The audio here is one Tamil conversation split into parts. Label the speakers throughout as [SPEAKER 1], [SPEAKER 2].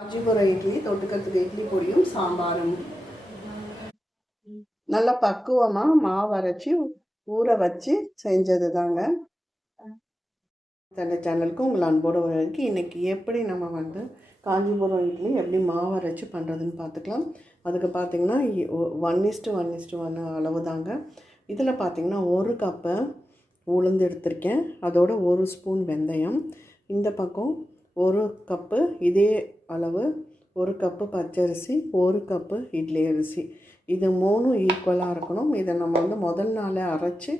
[SPEAKER 1] காஞ்சிபுரம் இட்லி தொட்டுக்கிறதுக்கு இட்லி பொடியும் சாம்பாரும். நல்லா பக்குவமாக மாவு அரைச்சி ஊற வச்சு செஞ்சது தாங்க தன்னை சேனலுக்கு உங்கள் அன்போடு வரவேற்கு இன்றைக்கி எப்படி நம்ம வந்து காஞ்சிபுரம் இட்லி எப்படி மாவு அரைச்சி பண்ணுறதுன்னு பார்த்துக்கலாம். அதுக்கு பார்த்தீங்கன்னா one is to one is to one அளவு தாங்க இதில் பார்த்தீங்கன்னா ஒரு கப்பை உளுந்து எடுத்திருக்கேன். அதோட ஒரு ஸ்பூன் வெந்தயம். இந்த பக்கம் ஒரு கப்பு இதே அளவு ஒரு கப்பு பச்சரிசி ஒரு கப்பு இட்லி அரிசி. இது மூணும் ஈக்குவலாக இருக்கணும். இதை நம்ம வந்து முதல் நாளே அரைச்சி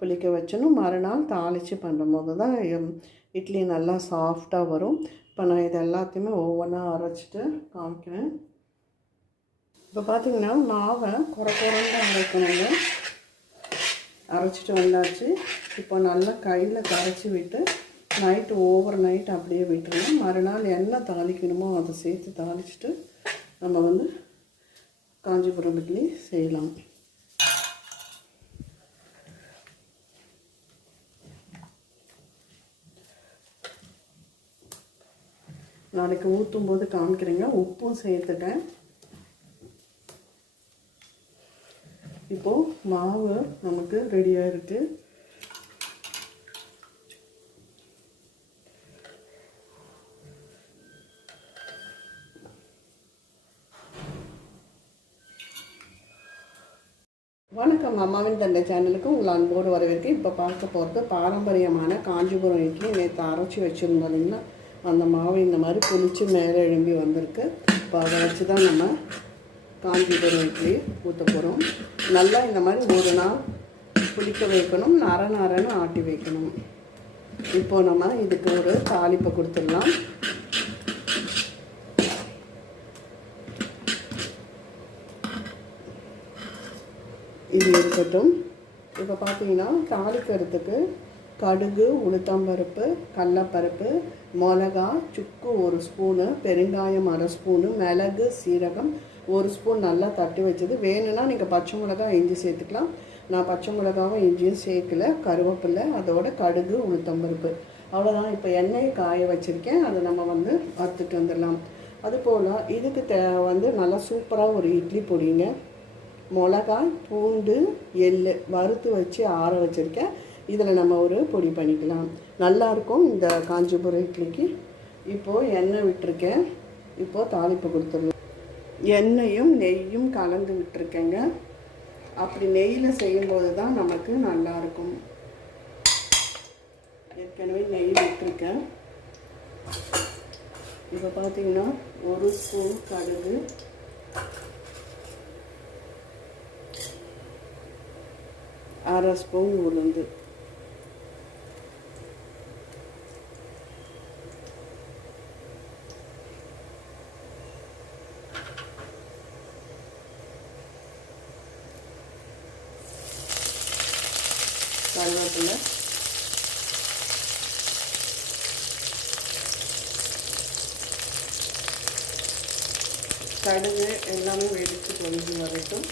[SPEAKER 1] புளிக்க வச்சணும் மறுநாள் தாளித்து பண்ணும்போது தான் இட்லி நல்லா சாஃப்டாக வரும். இப்போ நான் இது எல்லாத்தையுமே ஒவ்வொன்றா அரைச்சிட்டு காமிக்கிறேன். இப்போ பார்த்திங்கன்னா மாவை குறை குறைந்து அரைக்கணுங்க. அரைச்சிட்டு வந்தாச்சு. இப்போ நல்லா கையில் கரைச்சி விட்டு நைட்டு ஓவர் நைட் அப்படியே விட்டுருவோம் மறுநாள் என்ன தாளிக்கணுமோ அதை சேர்த்து தாளிச்சிட்டு நம்ம வந்து காஞ்சிபுரம் இட்லி செய்யலாம். நாளைக்கு ஊற்றும் போது காமிக்கிறேங்க. உப்பும் சேர்த்துட்டேன். இப்போது மாவு நமக்கு ரெடியாக இருக்குது உங்கள் அம்மாவின் தந்தை சேனலுக்கு உங்களை அன்போடு வரவேற்கு இப்போ பார்க்க போகிறது பாரம்பரியமான காஞ்சிபுரம் இட்லி நேற்று அரைச்சி வச்சுருந்தோம் இல்லைங்களா? அந்த மாவு இந்த மாதிரி புளிச்சு மேலே எழும்பி வந்திருக்கு. இப்போ அதை வச்சு தான் நம்ம காஞ்சிபுரம் இட்லி ஊற்ற போகிறோம் நல்லா இந்த மாதிரி ஒரு நாள் புளிக்க வைக்கணும் நர நரன்னு ஆட்டி வைக்கணும். இப்போ நம்ம இதுக்கு ஒரு தாளிப்பை கொடுத்துடலாம். இது இருக்கட்டும். இப்போ பார்த்தீங்கன்னா தாளிக்கிறதுக்கு கடுகு உளுத்தம்பருப்பு கடலப்பருப்பு மிளகா சுக்கு ஒரு ஸ்பூனு பெருங்காயம் அரை ஸ்பூனு மிளகு சீரகம் ஒரு ஸ்பூன் நல்லா தட்டி வச்சது. வேணும்னா நீங்கள் பச்சை மிளகா இஞ்சி சேர்த்துக்கலாம். நான் பச்சை மிளகாவும் இஞ்சியும் சேர்க்கல. கருவேப்பிலை அதோட கடுகு உளுத்தம்பருப்பு. அவ்வளோதான் இப்போ எண்ணெயை காய வச்சுருக்கேன். அதை நம்ம வந்து வறுத்துட்டு வந்துடலாம். அதுபோல் இதுக்கு தே வந்து நல்லா சூப்பராக ஒரு இட்லி பொடிங்க. மிளகாய் பூண்டு எள் வறுத்து வச்சு ஆற வச்சுருக்கேன். இதில் நம்ம ஒரு பொடி பண்ணிக்கலாம். நல்லாயிருக்கும் இந்த காஞ்சிபுரம் இட்லிக்கு. இப்போது எண்ணெய் விட்டுருக்கேன். இப்போது தாளிப்பு கொடுத்துடலாம். எண்ணெயும் நெய்யும் கலந்து விட்டுருக்கேங்க. அப்படி நெய்யில் செய்யும்போது தான் நமக்கு நல்லாயிருக்கும் ஏற்கனவே நெய் விட்டுருக்கேன். இப்போ பார்த்திங்கன்னா ஒரு ஸ்பூன் கடுகு அரை ஸ்பூன் உளுந்து கருவேப்பிலை கடுகு எல்லாமே வெடித்து கொஞ்சம் வரைக்கும்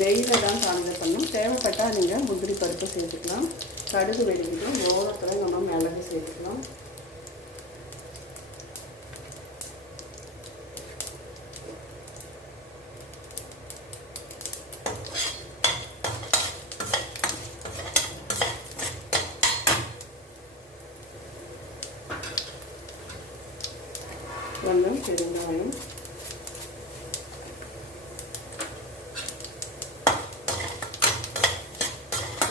[SPEAKER 1] நெய்யில் தான் தாளிதம் பண்ணணும் தேவைப்பட்டால் நீங்கள் முந்திரி பருப்பு சேர்த்துக்கலாம். கடுகு வெடிக்கிட்டு ஓரத்தில் நம்ம மிளகு சேர்த்துக்கலாம். கொஞ்சம் பெருங்காயம்.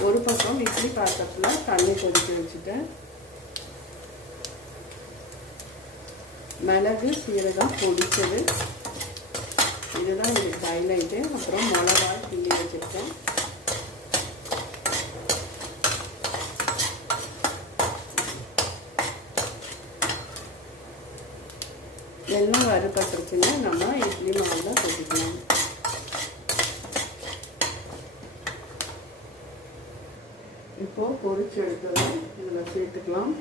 [SPEAKER 1] ஒரு பக்கம் இட்லி பாத்திரத்தில் தண்ணி கொதிக்க வச்சுட்டேன். மிளகு சீரகம் பொடிச்சது. இதுதான் இதுக்கு ஹைலைட்டு அப்புறம் மிளகாய் கிள்ளி வச்சுருக்கேன். எல்லாம் வறுபட்டுருச்சுன்னா நம்ம இட்லி மாவில் கொட்டிக்கலாம் இப்போது பொறிச்சு எடுத்ததை இதில் சேர்த்துக்கலாம்.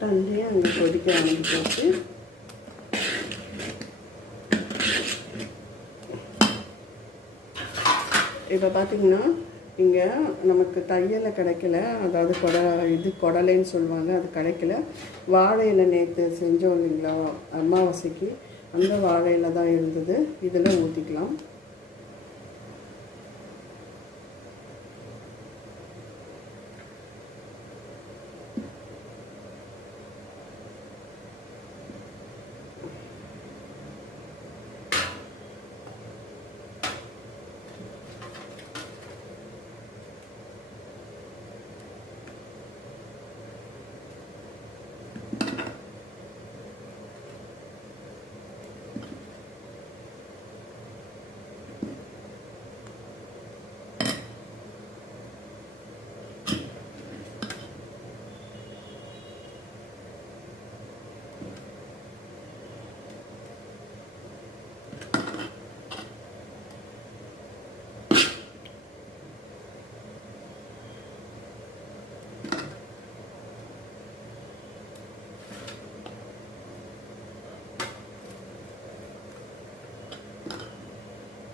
[SPEAKER 1] தண்ணியை அங்கே கொதிக்க ஆரம்பிச்சு இப்போ பார்த்திங்கன்னா இங்கே நமக்கு தையலை கிடைக்கல. அதாவது கொட இது குடலைன்னு சொல்லுவாங்க அது கிடைக்கல. வாழையில நேற்று செஞ்சோம் இல்லைங்களா அமாவாசைக்கு. அந்த வாழையில் தான் இருந்தது. இதில் ஊற்றிக்கலாம்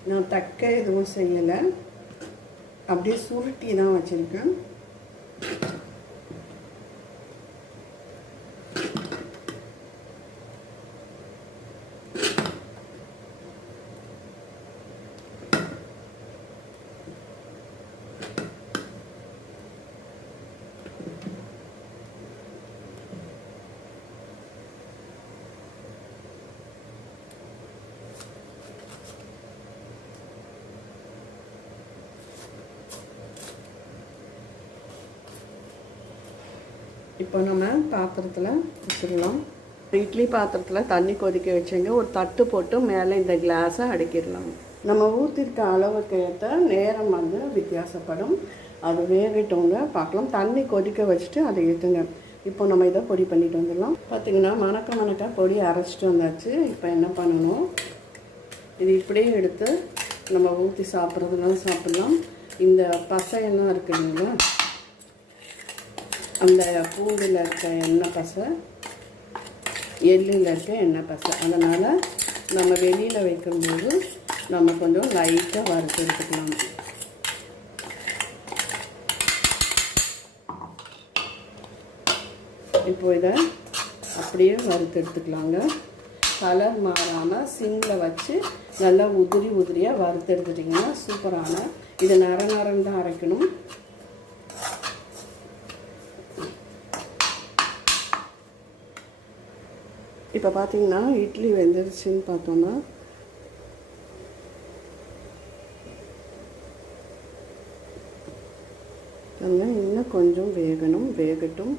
[SPEAKER 1] நான் தக்க எதுவும் செய்யலை. அப்படியே சுருட்டி தான் வச்சுருக்கேன். இப்போ நம்ம பாத்திரத்தில் வச்சிடலாம். இட்லி பாத்திரத்தில் தண்ணி கொதிக்க வச்சுங்க. ஒரு தட்டு போட்டு மேலே இந்த கிளாஸை அடுக்கிடலாம். நம்ம ஊற்றிருக்க அளவுக்கு ஏற்ற நேரம் வந்து வித்தியாசப்படும். அது வேகட்டவங்க பார்க்கலாம். தண்ணி கொதிக்க வச்சுட்டு அதை எடுத்துங்க இப்போ நம்ம இதை பொடி பண்ணிட்டு வந்துடலாம். பார்த்திங்கன்னா மணக்க மணக்க பொடி அரைச்சிட்டு வந்தாச்சு. இப்போ என்ன பண்ணணும்? இது இப்படியே எடுத்து நம்ம ஊற்றி சாப்பிட்றதுனாலும் சாப்பிட்லாம். இந்த பசையெல்லாம் இருக்குது இல்லைங்களா? அந்த பூண்டில் இருக்க எண்ணெய் பசை எள்ளில் இருக்க எண்ணெய் பசை. அதனால் நம்ம வெளியில் வைக்கும்போது நம்ம கொஞ்சம் லைட்டாக வறுத்து எடுத்துக்கலாம். இப்போ இதை அப்படியே வறுத்து எடுத்துக்கலாங்க. கலர் மாறாமல் சிம்மில் வச்சு நல்லா உதிரி உதிரியாக வறுத்து எடுத்துட்டிங்கன்னா சூப்பரான இது நர நரம் தான் அரைக்கணும். இப்போ பார்த்தீங்கன்னா இட்லி வெந்துருச்சுன்னு பார்த்தோன்னா இன்னும் கொஞ்சம் வேகணும் வேகட்டும்.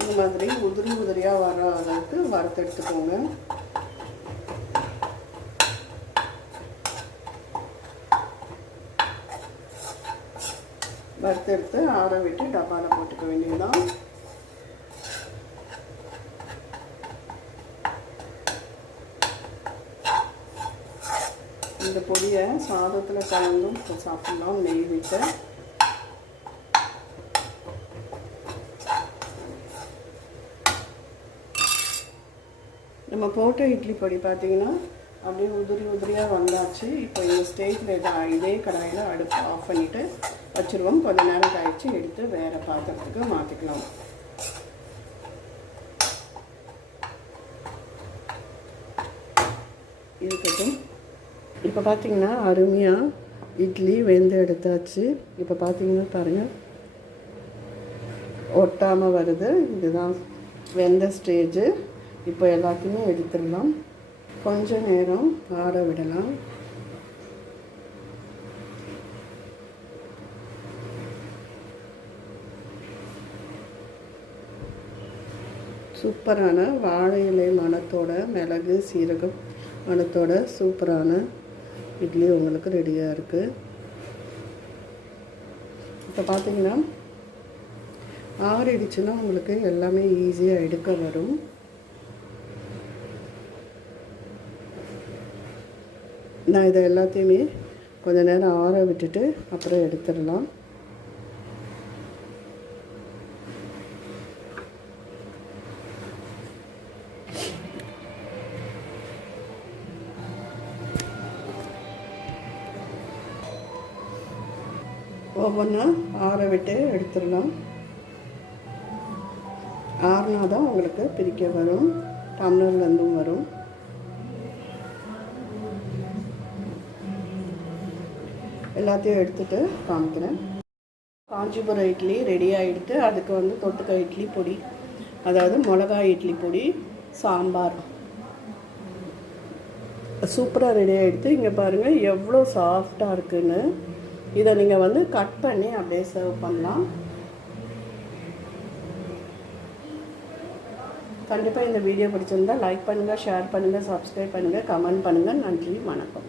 [SPEAKER 1] இந்த மாதிரி உதிரி உதிரியாக வர அளவுக்கு வறுத்து எடுத்துக்கோங்க. வறுத்தெடுத்து ஆற விட்டு டப்பாவில் போட்டுக்க வேண்டியதுதான். இந்த பொடியை சாதத்தில் கலந்தும் சாப்பிடலாம் நெய் விட்டு. நம்ம போட்ட இட்லி பொடி பார்த்தீங்கன்னா அப்படியே உதிரி உதிரியாக வந்தாச்சு. இப்போ இந்த ஸ்டேஜில் இதை இதே கடாயில் அடுப்பு ஆஃப் பண்ணிவிட்டு வச்சுருவோம். கொஞ்ச நேரம் கழிச்சு எடுத்து வேறு பாத்திரத்துக்கு மாற்றிக்கலாம் இருக்கட்டும். இப்போ பார்த்தீங்கன்னா அருமையாக இட்லி வெந்து எடுத்தாச்சு. இப்போ பார்த்தீங்கன்னா பாருங்கள் ஒட்டாமல் வருது. இதுதான் வெந்த ஸ்டேஜு இப்போ எல்லாத்தையுமே எடுத்துடலாம். கொஞ்ச நேரம் ஆற விடலாம். சூப்பரான வாழை இலை மணத்தோட மிளகு சீரகம் மணத்தோட சூப்பரான இட்லி உங்களுக்கு ரெடியாக இருக்குது இப்போ பார்த்தீங்கன்னா ஆறிடுச்சுன்னா உங்களுக்கு எல்லாமே ஈஸியாக எடுக்க வரும். நான் இதை எல்லாத்தையுமே கொஞ்ச நேரம் ஆற விட்டுட்டு அப்புறம் எடுத்துடலாம். ஒவ்வொன்றா ஆற விட்டு எடுத்துடலாம். ஆறுனா தான் உங்களுக்கு பிரிக்க வரும். டம்ளர்லேருந்தும் வரும். எல்லாத்தையும் எடுத்துட்டு காமிக்கிறேன். காஞ்சிபுரம் இட்லி ரெடி ஆகிடுத்து அதுக்கு வந்து தொட்டுக்க இட்லி பொடி அதாவது மிளகாய் இட்லி பொடி சாம்பார். சூப்பராக ரெடி ஆகிடுத்து இங்கே பாருங்கள் எவ்வளோ சாஃப்டாக இருக்குதுன்னு இதை நீங்கள் வந்து கட் பண்ணி அப்படியே சர்வ் பண்ணலாம். கண்டிப்பாக இந்த வீடியோ பிடிச்சிருந்தா லைக் பண்ணுங்கள் ஷேர் பண்ணுங்கள் சப்ஸ்கிரைப் பண்ணுங்கள் கமெண்ட் பண்ணுங்கள் நன்றி வணக்கம்.